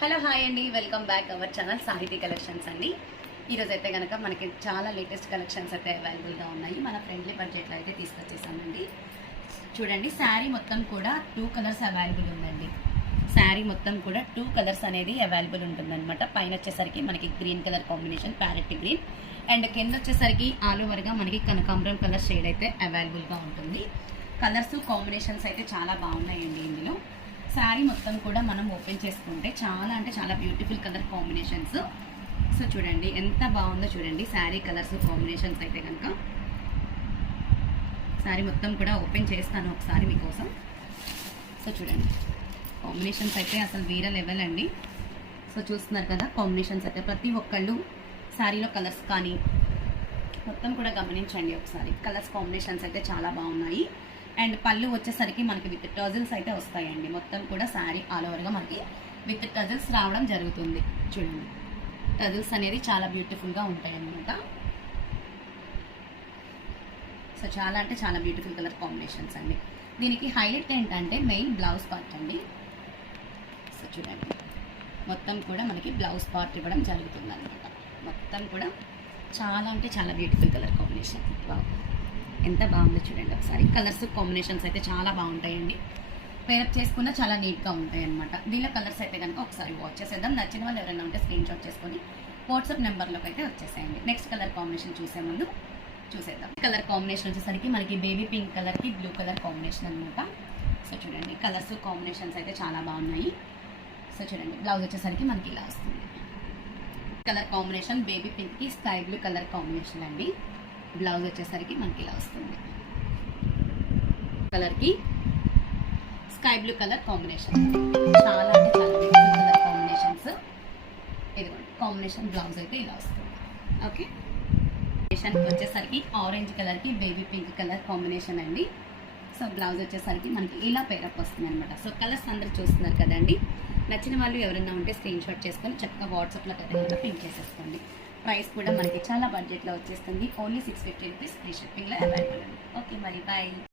Hello hi అండి, welcome back our channel సాహితీ collections అండి. ఈరోజు అయితే కనుక మనకి చాలా లేటెస్ట్ కలెక్షన్స్ అయితే అవైలబుల్గా ఉన్నాయి. మన ఫ్రెండ్లీ బడ్జెట్లో అయితే తీసుకొచ్చేసామండి. చూడండి, శారీ మొత్తం కూడా 2 కలర్స్ అవైలబుల్ ఉందండి. శారీ మొత్తం కూడా 2 కలర్స్ అనేది అవైలబుల్ ఉంటుందన్నమాట. పైన వచ్చేసరికి మనకి green colour combination, parrot green, and కింద వచ్చేసరికి ఆల్ ఓవర్గా మనకి కనకాంబరం కలర్ షేడ్ అయితే అవైలబుల్గా ఉంటుంది. కలర్స్ కాంబినేషన్స్ అయితే చాలా బాగున్నాయండి. ఇందులో శారీ మొత్తం కూడా మనం ఓపెన్ చేసుకుంటే చాలా అంటే చాలా బ్యూటిఫుల్ కలర్ కాంబినేషన్స్. సో చూడండి ఎంత బాగుందో చూడండి శారీ కలర్స్ కాంబినేషన్స్ అయితే కనుక. శారీ మొత్తం కూడా ఓపెన్ చేస్తాను ఒకసారి మీకోసం. సో చూడండి కాంబినేషన్స్ అయితే అసలు వేరే లెవెల్ అండి. సో చూస్తున్నారు కదా కాంబినేషన్స్ అయితే ప్రతి ఒక్కళ్ళు శారీలో కలర్స్ కానీ మొత్తం కూడా గమనించండి ఒకసారి. కలర్స్ కాంబినేషన్స్ అయితే చాలా బాగున్నాయి. అండ్ పళ్ళు వచ్చేసరికి మనకి విత్ టజల్స్ అయితే వస్తాయండి. మొత్తం కూడా శారీ ఆల్ ఓవర్గా మనకి విత్ టజల్స్ రావడం జరుగుతుంది. చూడండి టజల్స్ అనేది చాలా బ్యూటిఫుల్గా ఉంటాయి అన్నమాట. సో చాలా అంటే చాలా బ్యూటిఫుల్ కలర్ కాంబినేషన్స్ అండి. దీనికి హైలైట్ ఏంటంటే మెయిన్ బ్లౌజ్ పార్ట్ అండి. సో చూడండి మొత్తం కూడా మనకి బ్లౌజ్ పార్ట్ ఇవ్వడం జరుగుతుంది అనమాట. మొత్తం కూడా చాలా అంటే చాలా బ్యూటిఫుల్ కలర్ కాంబినేషన్. ఎంత బాగుందో చూడండి ఒకసారి. కలర్స్ కాంబినేషన్స్ అయితే చాలా బాగుంటాయండి. పేరప్ చేసుకున్న చాలా నీట్గా ఉంటాయి అనమాట. దీనిలో కలర్స్ అయితే కనుక ఒకసారి వాచ్ చేసేద్దాం. నచ్చిన వాళ్ళు ఎవరైనా ఉంటే స్క్రీన్ షాట్ చేసుకొని వాట్సాప్ నెంబర్లోకి అయితే వచ్చేసేయండి. నెక్స్ట్ కలర్ కాంబినేషన్ చూసే ముందు చూసేద్దాం. కలర్ కాంబినేషన్ వచ్చేసరికి మనకి బేబీ పింక్ కలర్కి బ్లూ కలర్ కాంబినేషన్ అనమాట. సో చూడండి కలర్స్ కాంబినేషన్స్ అయితే చాలా బాగున్నాయి. సో చూడండి బ్లౌజ్ వచ్చేసరికి మనకి ఇలా వస్తుంది. కలర్ కాంబినేషన్ బేబీ పింక్కి స్కై బ్లూ కలర్ కాంబినేషన్ అండి. బ్లౌజ్ వచ్చేసరికి మనకి ఇలా వస్తుంది. కలర్కి స్కై బ్లూ కలర్ కాంబినేషన్. చాలా అంటే చాలా బ్యూటిఫుల్ కలర్ కాంబినేషన్స్. ఇదిగోండి కాంబినేషన్ బ్లౌజ్ అయితే ఇలా వస్తుంది. ఓకే, కాంబినేషన్ వచ్చేసరికి ఆరెంజ్ కలర్కి బేబీ పింక్ కలర్ కాంబినేషన్ అండి. సో బ్లౌజ్ వచ్చేసరికి మనకి ఇలా పేరప్ వస్తుంది అనమాట. సో కలర్స్ అందరూ చూస్తున్నారు కదండి. నచ్చిన వాళ్ళు ఎవరైనా ఉంటే స్క్రీన్ షాట్ చేసుకొని చక్కగా వాట్సాప్లో కదా పింక్ చేసేసుకోండి. ప్రైస్ కూడా మనకి చాలా బడ్జెట్లో వచ్చేస్తుంది. ఓన్లీ 650 రూపీస్ ఫ్రీ షిప్పింగ్లో అవైలబుల్ అండి. ఓకే మరి బాయ్.